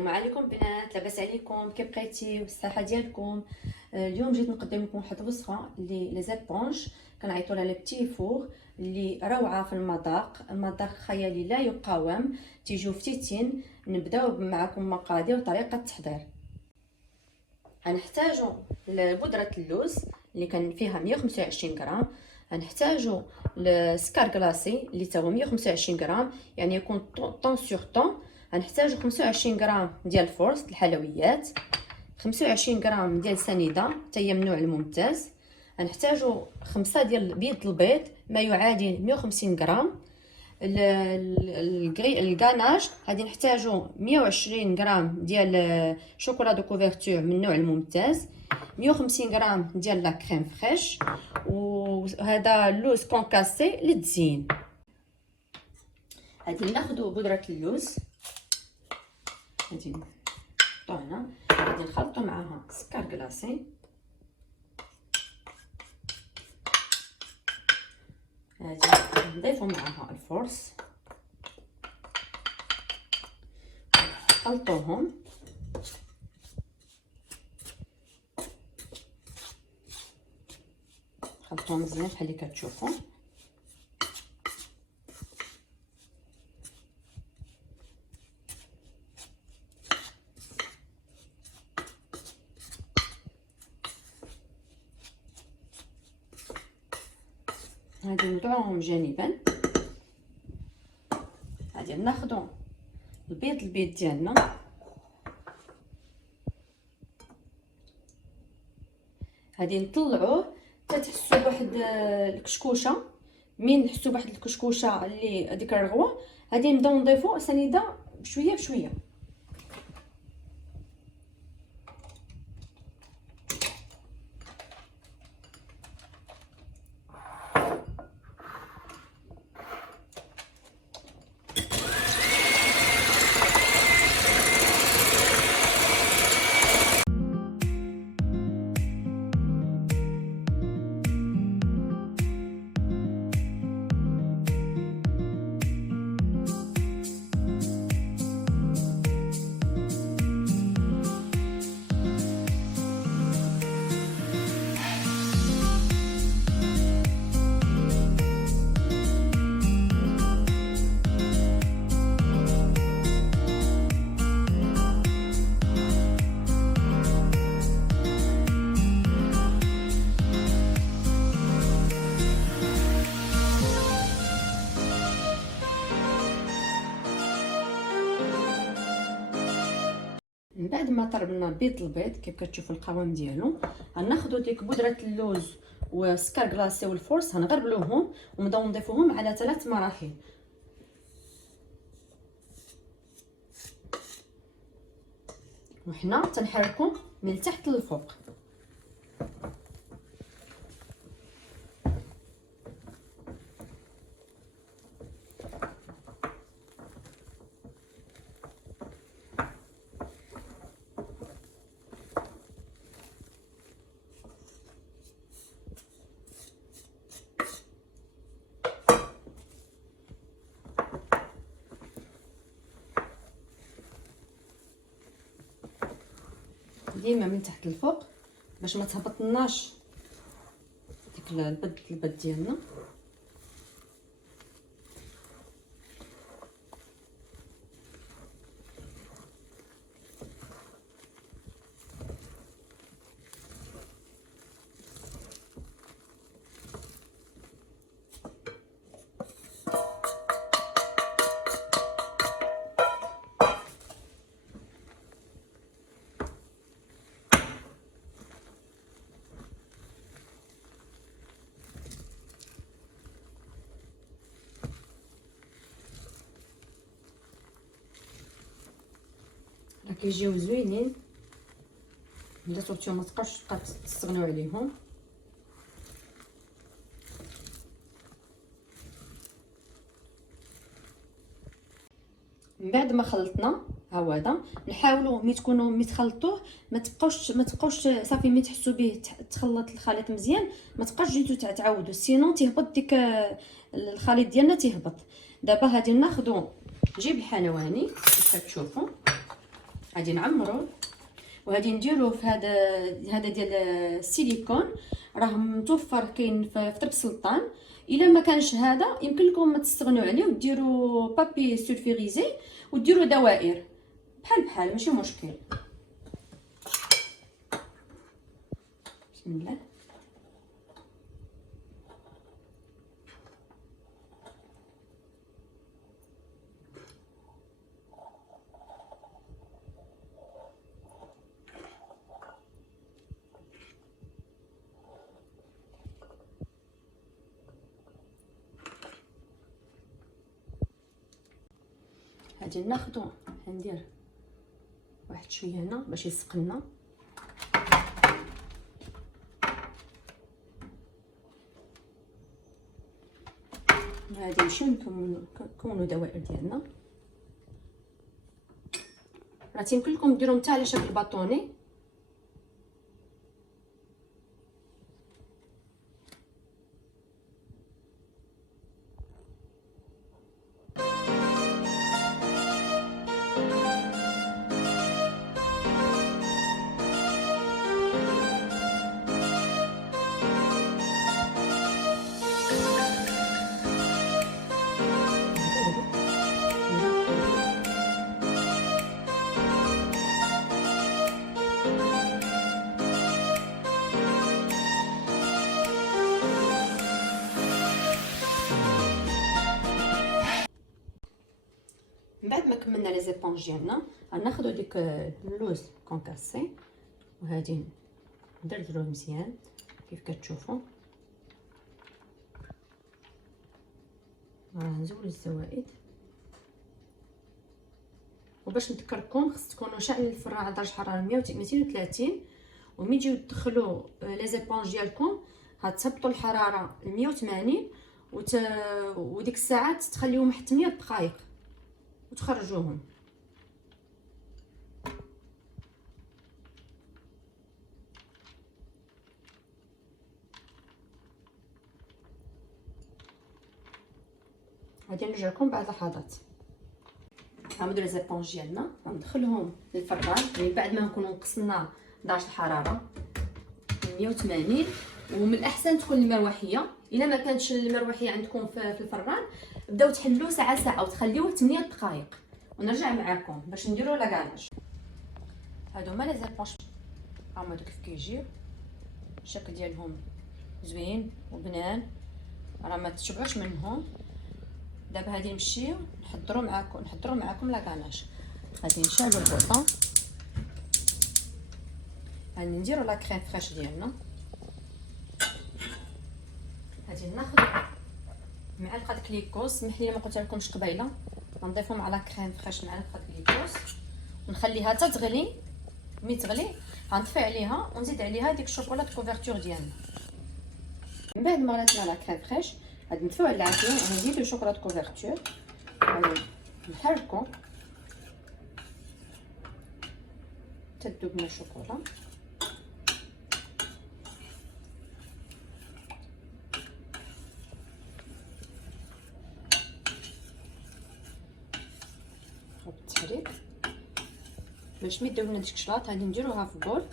السلام عليكم بنات، لاباس عليكم؟ كيف بقيتي والصحه ديالكم؟ اليوم جيت نقدم لكم واحد الوصفه اللي لي زيبونج كنعيطوا لها لي بتي فور، اللي روعه في المذاق خيالي لا يقاوم. تيجيو فتيتين. نبداو معكم مقادير وطريقه التحضير. غنحتاجوا بودره اللوز اللي كان فيها 125 غرام. غنحتاجوا السكر كلاصي اللي تا هو 125 غرام، يعني يكون طون سور طون. غنحتاجوا 25 غرام ديال الفورص الحلويات، 25 غرام ديال سنيده حتى هي من النوع الممتاز. غنحتاجوا 5 ديال بيض البيض ما يعادل 150 غرام. الغاناج غادي نحتاجوا 120 غرام ديال شوكولا دو كوفرتور من النوع الممتاز، 150 غرام ديال لا كريم فريش، وهذا اللوز كونكاسي للتزيين. غادي ناخذوا بودره اللوز، غادي نحطو هنا، غادي نخلطوا معاها سكر كلاصي، غادي نضيفوا معاها الفورس، خلطوهم. خلطوهم مزيان بحال اللي كتشوفوا. غادي نوضعوهم جانبا. غادي ناخذوا البيض ديالنا، غادي نطلعوه حتى تحسوا بواحد الكشكوشه. من نحسوا بواحد الكشكوشه اللي ديك الرغوه، غادي نبداو نضيفوا سنيده بشويه بشويه. من بعد ما طربنا البيض كيف كتشوفوا القوام ديالو، غناخذوا ديك بودره اللوز والسكر كلاصي والفورس، غنغربلوهم ونبداو نضيفوهم على 3 مراحل. وحنا تنحركوا من التحت للفوق. ديما من تحت للفوق باش ما تهبطناش ديك البد ديالنا. كيجيو زوينين، الا صورتيهم ما تبقاوش تستغنوا عليهم. من بعد ما خلطنا هذا، نحاولوا ملي تكونوا متخلطوه ما تبقاوش صافي. ملي تحسوا به تخلط الخليط مزيان، ما تبقاش جيتو تعاودوا، سينون تهبط ديك الخليط ديالنا تهبط. دابا غادي ناخذوا جيب الحلواني كيف كتشوفوا، غادي نعمرو وغادي نديروه في هذا ديال السيليكون، راه متوفر كاين في درب السلطان. الا ما كانش هذا يمكن لكم تستغنوا عليه وديروا بابي سولفيريزي وديروا دوائر بحال ماشي مشكل. بسم الله. غادي ناخذو ندير واحد شويه هنا باش يسقلنا. غادي نمشيو نكونوا دوائر ديالنا. راه تيمكن لكم ديروهم حتى على شكل باطوني. من بعد ما كملنا لي زيبونج ديالنا غناخذوا ديك اللوز كونكاسي وهادي ندردروه مزيان كيف كتشوفوا. نزول الزوائد. وباش نذكركم خص تكونوا شاعلين الفران على درجه حراره 230 وملي تجيو تدخلوا لي زيبونج ديالكم غتهبطوا الحراره 180 وديك الساعات تخليوهم حتى 8 دقائق وتخرجوهم. غادي نرجع لكم بعد لحظات. غنبداو لي زيبونج ديالنا غندخلهم للفران يعني بعد ما نكونوا نقصنا درجه الحراره 180. ومن الاحسن تكون المروحيه. الا ما كانتش المروحيه عندكم في الفران بداو تحلوا ساعه وتخليوه 8 دقائق ونرجع معكم باش نديروا لاكاناج. هادو هما لي زيبونج هما كيف كيجيو الشكل ديالهم زوين وبنان راه ما تشبعوش منهم. دابا غادي نمشيو نحضروا معكم لاكاناج. غادي نشعلوا البوطون. غادي نديروا لا كريم فريش ديالنا. غادي ناخذ معلقه كليكوز. سمح لي ما قلت لكمش قبيله غنضيفوا مع لا كريم فريش معلقه كليكوز ونخليها حتى تغلي. ملي تغلي غنطفي عليها ونزيد عليها ديك الشوكولاط كوفرتور ديالنا. من بعد ما غلاتنا لا كريم فريش غادي نطفيو على العافيه ونزيدو الشوكولاط كوفرتور. غادي نحركو حتى تذوب لنا الشوكولا. بالتحريك باش ملي تذوب لنا ديك الشلاط غادي نديروها في بول.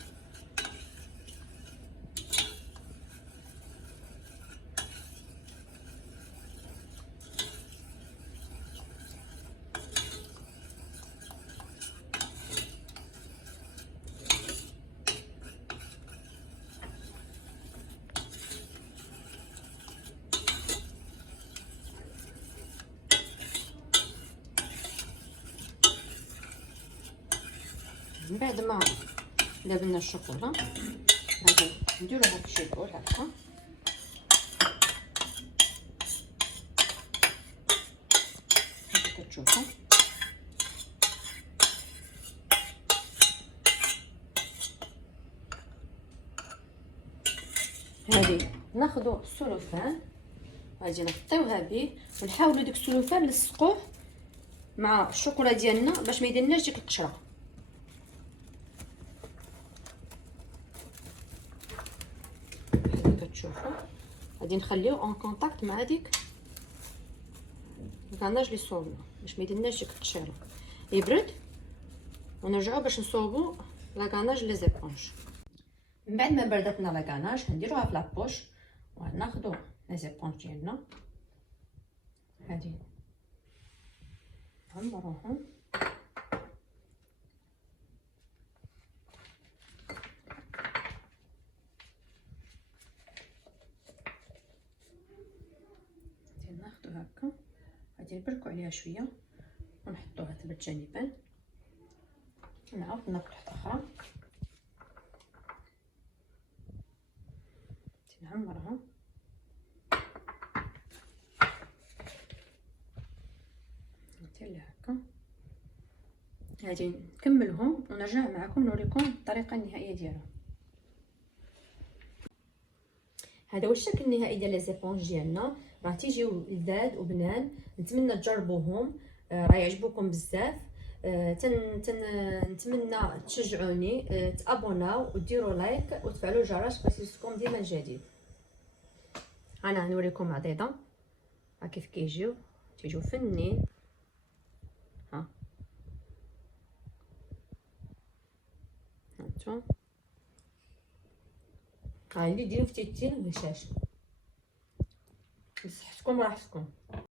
من بعد ما ذاب لنا الشوكولا غادي نديروها في شي بول هكا. كيف كتشوفوا هادي ناخذوا السلوفان غادي نغطيوها به ونحاولوا ديك السلوفان نلصقوه مع الشوكولا ديالنا باش ما يديرناش ديك القشره. كتشوفوا غادي نخليوه اون كونتاكت مع ديك الكاناج اللي صوبنا باش ما يديرناش ديك القشيره. يبرد ونرجعوا باش نصوبوا لاكاناج لي زيبونج. من بعد ما بردتنا لاكاناج نديروها في لابوش وناخذوا لي زيبونج ديالنا هادي نعمروهم ناخذوا هكا. غادي نبركوا عليها شويه ونحطوها حتى بالجانبين. نعاود ناخذ واحده اخرى نعمرها ندير لها هكا. غادي نكملهم ونرجع معكم نوريكم الطريقه النهائيه ديالها. هذا هو الشكل النهائي ديال لي زيبونج ديالنا. راه تيجيو لذاذ وبنان. نتمنى تجربوهم، راه يعجبوكم بزاف. نتمنى تشجعوني، تابوناو وديروا لايك وتفعلوا الجرس باش يوصلكم ديما الجديد. انا نوريكم عضيضه ها كيف تيجيو فنين. ها هانتوما اللي ديروا فتيتين وهشاش. بصحتكم وراحتكم.